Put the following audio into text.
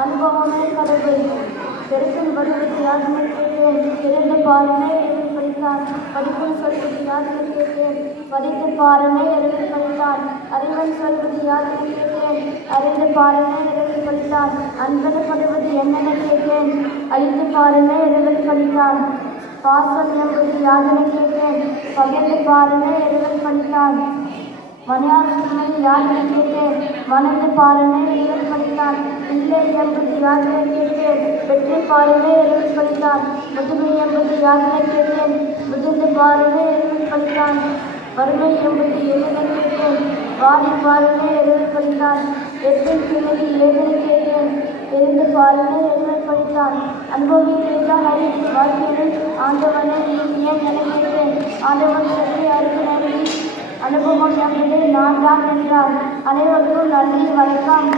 அனுபவமே கடவுள். பெருக்கும் வருவது யாருன்னு கேட்டேன், இருந்து பாருமே எழுதி படித்தான். படிக்கும் சொல்வது யாருன்னு கேட்டேன், படித்து பாருமே எழுதி படித்தான். அறிவன் சொல்வது யாருன்னு கேட்டேன், அறிந்து பாருமே எழுதி படித்தான். அன்பனப்படுவது என்னென்ன கேட்டேன், அழித்து பாருமே எழுதி படித்தான். பாசம் என்பது யாருன்னு கேட்டேன், பகிர்ந்து பாருமே எழுதி படித்தான். மனையாளர்கள் யாருன்னு கேட்டேன், மணந்து பாருமே எழுதி படித்தான். இல்லை என்பது யாருன்னு கேட்டேன், வெற்றி பாருமே எழுதி படித்தான். முதுமை என்பது யாருன்னு கேட்டேன், முதிர்ந்து பாருமே எழுதி படித்தான். வறுமை என்பது என்னென்ன கேட்டேன், வாரி பாருமே எழுதி படித்தான். எட்டின் பின்னணி ஏதென கேட்டேன், தெரிந்து பாருமே எழுதி படித்தான். அனுபவித்தான் அறி வாழ்க்கையில் ஆண்டவனை நீ ஏன் என கேட்டேன், ஆண்டவன் சொல்லி அறிவு நன்றி. அனுபவம் என்பது நான் தான் என்றார். அனைவருக்கும் நன்றி, வணக்கம்.